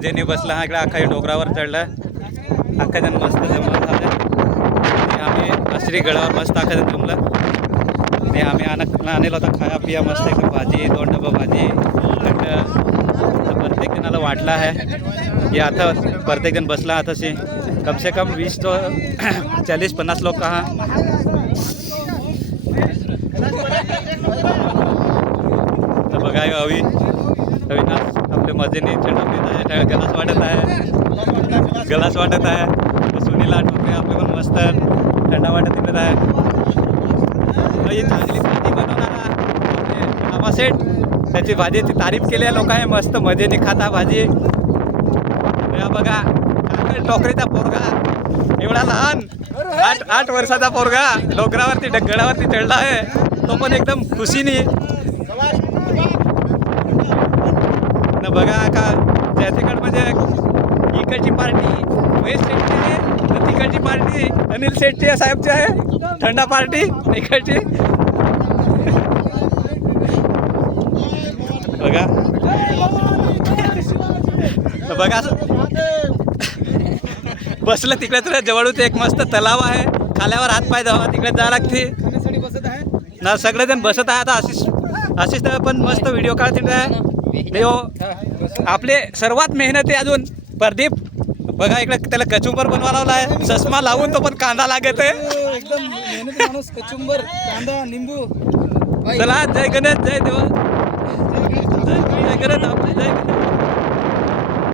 मजेने बसला हा इकडे अख्खा डोंगरावर चढला अख्खा जण मस्त जमलं झालं आम्ही आश्री गडावर मस्त अख्खा जण जमलं आणि आम्ही आणलं होता खाया पिया मस्त एकदम भाजी 2 डबा भाजी थंड प्रत्येक जणाला वाटला आहे ये आता प्रत्येक जण बसला आता से कम से कम 20 तो 40-50 लोग कहाँ तर बघा अविनाश आपले मजेने थंड पित आहे गलास वाटत आहे सुनील आठवले आपले पण मस्त थंडा वाटत तिकडे आहे चांगली भाजी बनवणारा आबा सेठ त्याची भाजीची तारीफ केली लोकांनी मस्त मजेने खाता भाजी बघा टोकरीचा पोरगा एवढा लहान 8 वर्षाचा पोरगा डोंगरावरती गडावरती चढला आहे तो पण एकदम खुशीने न बघा का त्याच्याकडे म्हणजे इकडची पार्टी महेश शेट्टी आहे तर तिकडची पार्टी अनिल शेट्टी साहेबची आहे थंडा पार्टी इकडची बघा बघा बसलं तिकडे तर जवळच एक मस्त तलाव आहे खाल्यावर हात पाय धुवा तिकडे जावं लागते ना सगळेजण बसत आहे आता अशीच पण मस्त व्हिडिओ काढतील देव आपले सर्वात मेहनती अजून प्रदीप बघा इकडे त्याला कचुंबर बनवा लावला आहे चष्मा लावून तो पण कांदा लागत आहे एकदम मेहनती माणूस कचुंबर कांदा निंबू चला जय गणेश जय देवा जय गणेश आपले जय गणेश